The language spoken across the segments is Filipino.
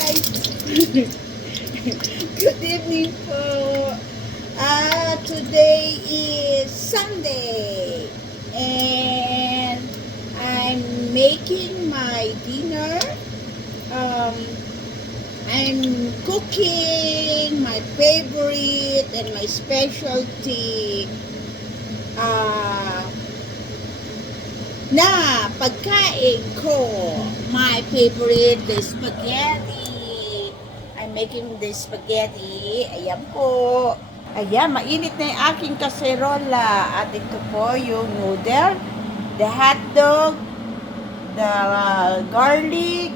guys! Good evening po. Today is Sunday and I'm making my dinner. I'm cooking my favorite and my specialty na pagkain ko. My favorite is spaghetti. I'm making the spaghetti. Ayan po. Ayan, mainit na yung aking kaserola. At ito po yung noodle, the hotdog, the garlic,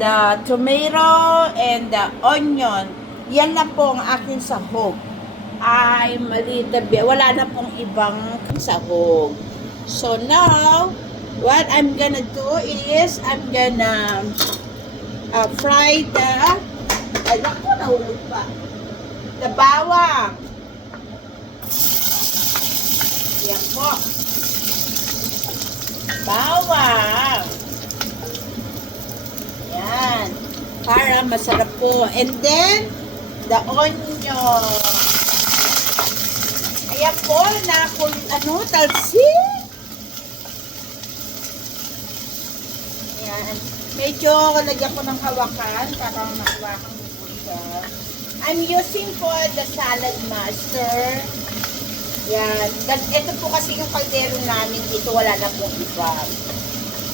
the tomato, and the onion. Yan na po ang aking sahog. I'm a little bit, wala na pong ibang sahog. So now, what I'm gonna do is, I'm gonna fry the, alam ko, nahulog pa, the bawang. Yan po. Bawang. Yan. Para masarap po. And then, the onion. Ayan po, na kung talsik. Ayan. Medyo lagyan ko ng hawakan para mahawakan ko po siya. I'm using po the salad master. Yan. Ito po kasi yung kaldero namin dito, wala na pong iba.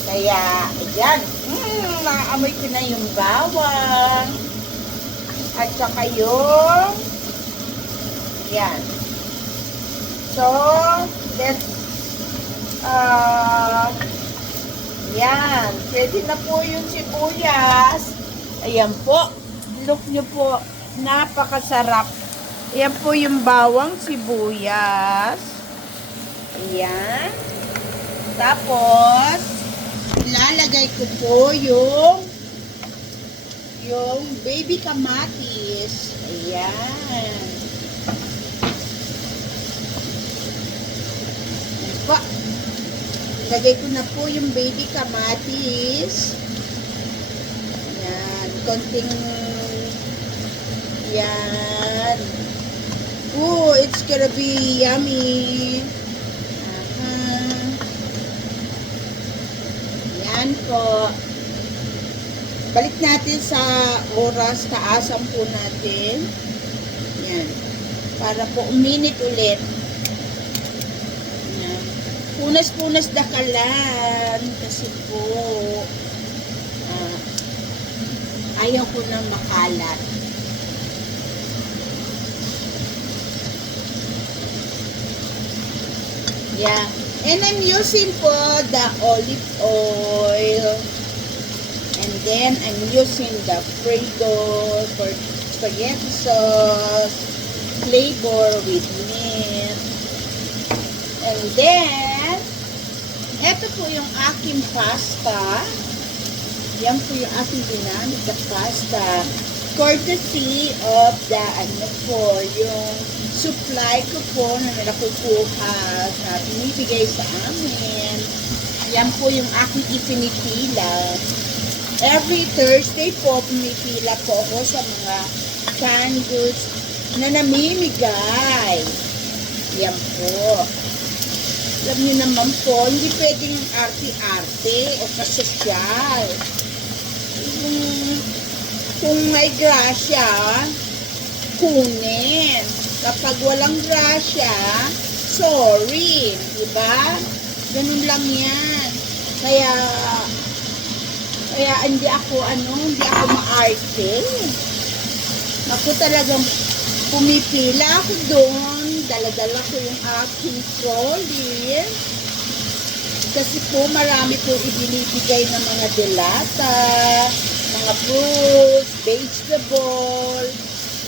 Kaya, ayan. Naamoy ko na yung bawang. At saka yung yan. So, let's yan. Pwede na po yung sibuyas. Ayan po. Look nyo po. Napakasarap. Ayan po yung bawang sibuyas. Ayan. Tapos, ilalagay ko po yung baby kamatis. Ayan. Pa, lagay ko na po yung baby kamatis. Ayan. Konting yan. Oh, it's gonna be yummy. Yan po. Balik natin sa oras, taasan po natin. Yan. Para po uminit ulit. Yan. Punas-punas dakalan. Kasi po, ayaw ko na makalat. Yeah. And I'm using po the olive oil. And then I'm using the Fredo for spaghetti sauce, flavor with mint. And then, eto po yung aking pasta. Yan po yung aking ginamit na pasta. Courtesy of the, yung supply ko po na nakukuha sa binibigay sa amin. Yan po yung aking ipinipila. Every Thursday po, pumipila po ako sa mga canned goods na namimigay. Yan po. Alam niyo naman po, hindi pwedeng arte-arte o kasosyal. Kung may grasya, kunin. Kapag walang grasya, sorry. Diba? Ganun lang yan. Kaya hindi ako maarte. Ako talagang pumipila ako doon. Dala-dala ko yung aking trolley. Kasi po marami po ibinibigay ng mga delata, mga fruits, vegetable,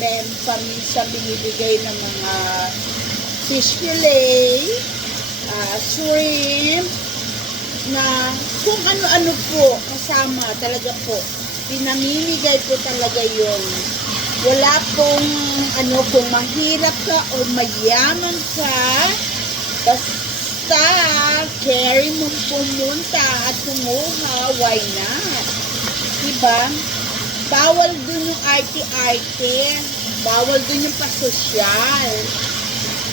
may paminsan binibigay ng mga fish fillet, shrimp, na kung ano-ano po kasama talaga po. Pinamimigay po talaga yun. Wala pong kung mahirap ka o mayaman ka, basta carry mo pumunta at kumuha, why not? Diba? Bawal dun yung arte-arte. Bawal dun yung pasosyal.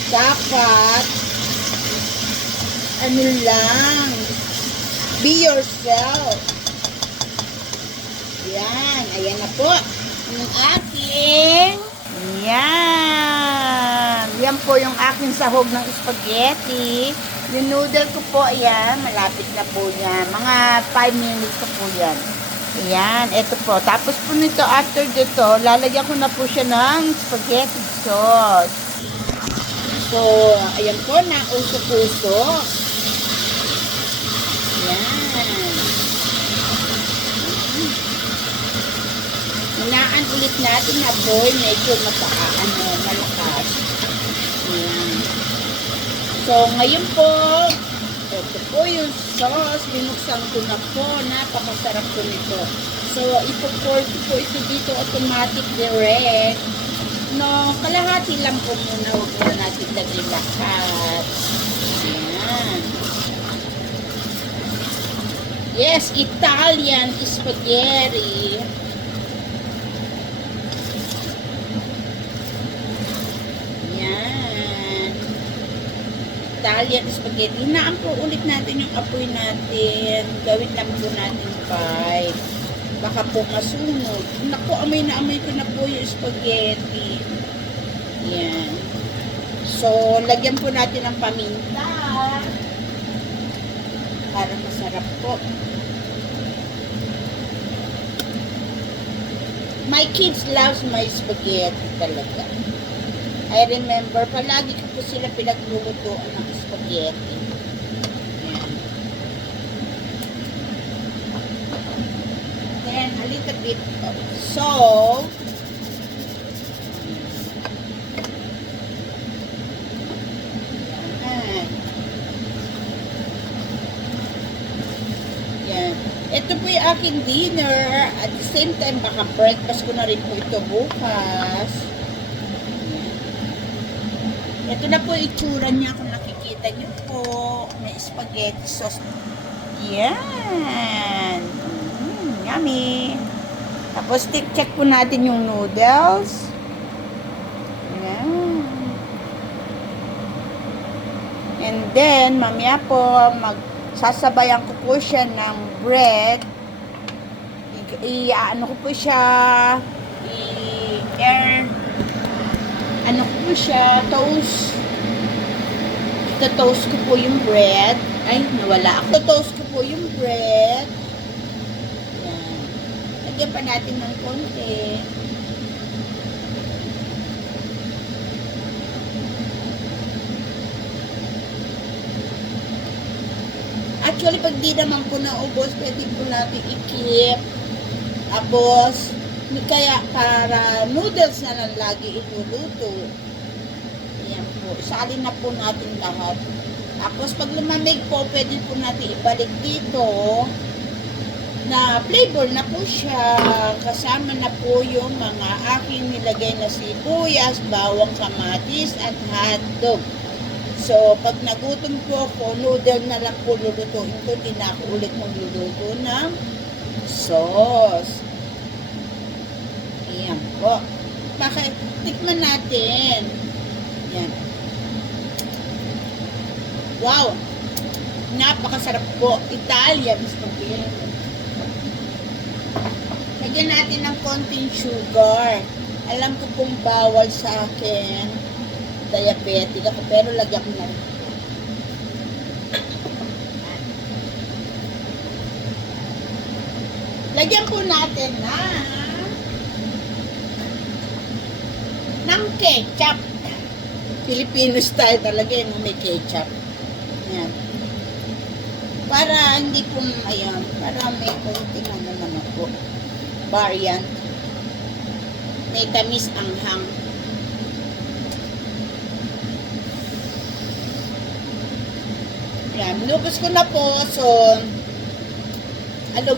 Dapat, ano lang, be yourself. Yan. Ayan na po. Yung aking, yan. Yan po yung aking sahog ng spaghetti. Yung noodle ko po, ayan, malapit na po yan. Mga 5 minutes na po yan. Ayan, ito po. Tapos po nito, after dito, lalagyan ko na po siya ng spaghetti sauce. So, ayan po, nauso-puso. Ayan. Hinaan ulit natin na boy, medyo malakas. Ayan. So, ngayon po, ito po yung sauce. Binuksan ko na po. Napakasarap po nito. So, ipo-pour ko po ito dito automatic direct. No, kalahati lang po muna. Huwag muna natin lagyan lahat. Ayan. Yes, Italian spaghetti. Italian spaghetti. Hinaan po ulit natin yung apoy natin. Gawin lang po natin 5. Baka po masunog. Naku, amoy na amoy ko na po yung spaghetti. Yan. So, lagyan po natin ng paminta. Para masarap po. My kids loves my spaghetti talaga. I remember, palagi ko po sila pinaglulutuan ng spaghetti. Ayan. Then, a little bit of salt. Ayan. Ayan. Ito po yung aking dinner. At the same time, baka breakfast ko na rin po ito bukas. Ito na po itsura niya kung nakikita niyo po. May spaghetti sauce. Yan. Yummy. Tapos check po natin yung noodles. Yan. And then, mamaya po, magsasabayan ko po siya ng bread. Ano ko po siya, ano ko siya, toast. Ito-toast ko po yung bread. Ay, nawala ako. Ito-toast ko po yung bread. Yan. Lagyan pa natin ng konti. Actually, pag di naman po naubos, pwede po natin i-keep. Tapos, kaya para noodles na lang lagi iluluto. Ayan po. Isalin na po natin lahat. Tapos pag lumamig po, pwede po natin ibalik dito na flavor na po siya. Kasama na po yung mga aking nilagay na sibuyas, bawang, kamatis, at hotdog. So, pag nagutom po ako, noodle na lang po lulutuin ko. Hindi na ako ulit magluluto ng sauce. Ayan po. Tikman natin. Ayan. Wow! Napakasarap po. Italian spaghetti. Lagyan natin ng konting sugar. Alam ko pong bawal sa akin. Diabetic ako. Pero lagyan ko na rin. Lagyan po natin ng ketchup. Filipino style talaga yung may ketchup. Ayan. Para hindi po, ayan, para may konting ano naman po. Variant. May tamis anghang. Ayan, lubos ko na po. So,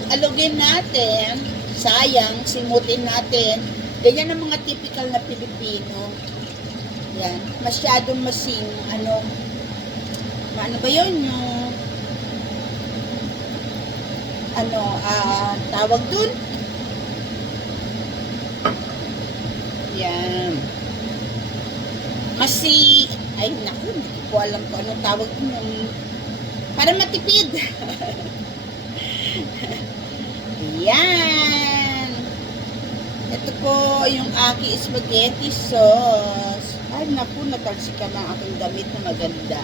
alugin natin. Sayang, simutin natin. Ganyan ang mga typical na Pilipino. Yan. Masyadong masing, ano ba yun? Yung, tawag dun? Yan. Ay naku, hindi ko po alam kung anong tawag nun. Para matipid. Yan. Ito po yung aking spaghetti sauce. Ay naku, natalsikan ng aking damit na maganda.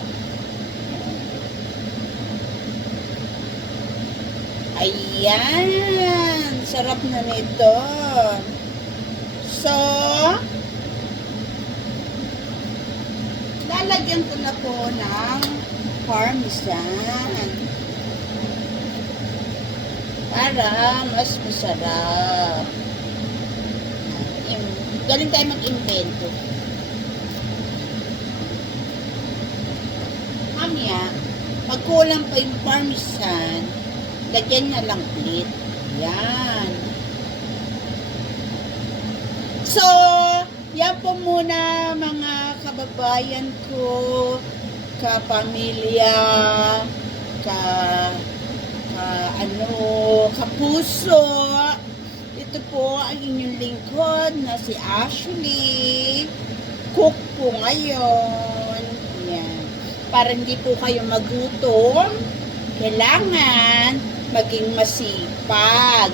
Ayan. Sarap na nito. So, lalagyan ko na po ng parmesan para mas masarap. Galing tayo mag-invento. Mamaya, pag kulang pa yung parmesan, lagyan na lang ulit. Yan. So, yan po muna mga kababayan ko, kapamilya, kapuso. Ito po ang inyong lingkod na si Ashley. Cook po ngayon. Yan. Para hindi po kayo magutom, kailangan maging masipag.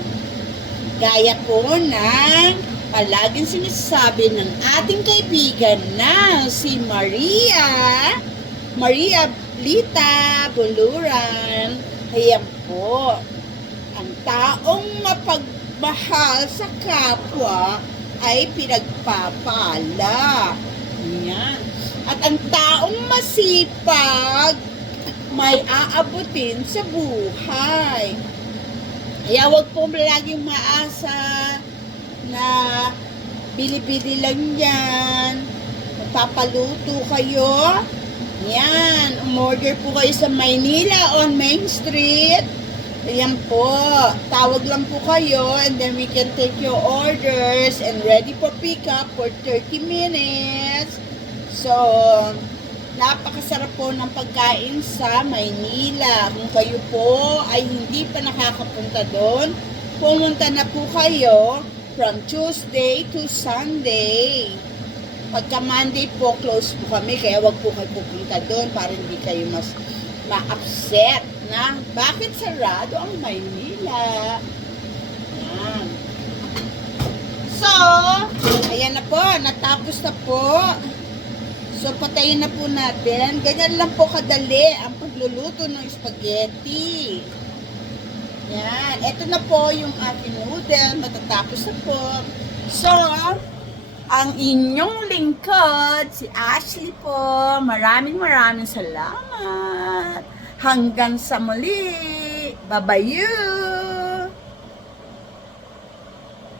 Gaya po ng palaging sinasabi ng ating kaibigan na si Maria Lita Buluran. Ayan po, ang taong mapagmahal sa kapwa ay pinagpapala. Yan. At ang taong masipag may aabutin sa buhay. Kaya wag po laging maasa na bili-bili lang yan. Magpapaluto kayo. Yan, umorder po kayo sa Maynila on Main Street. Ayan po, tawag lang po kayo and then we can take your orders and ready for pickup for 30 minutes. So, napakasarap po ng pagkain sa Maynila. Kung kayo po ay hindi pa nakakapunta doon, pumunta na po kayo from Tuesday to Sunday. Pagka Monday po, close po kami, kaya wag po kayo pupunta doon para hindi kayo mas ma-upset na bakit sarado ang Maynila. Yan. So, ayan na po, natapos na po. So, patayin na po natin. Ganyan lang po kadali ang pagluluto ng spaghetti. Yan. Ito na po yung aking noodle. Matatapos na po. So, ang inyong lingkod, si Ashley po. Maraming salamat. Hanggang sa muli. Bye-bye.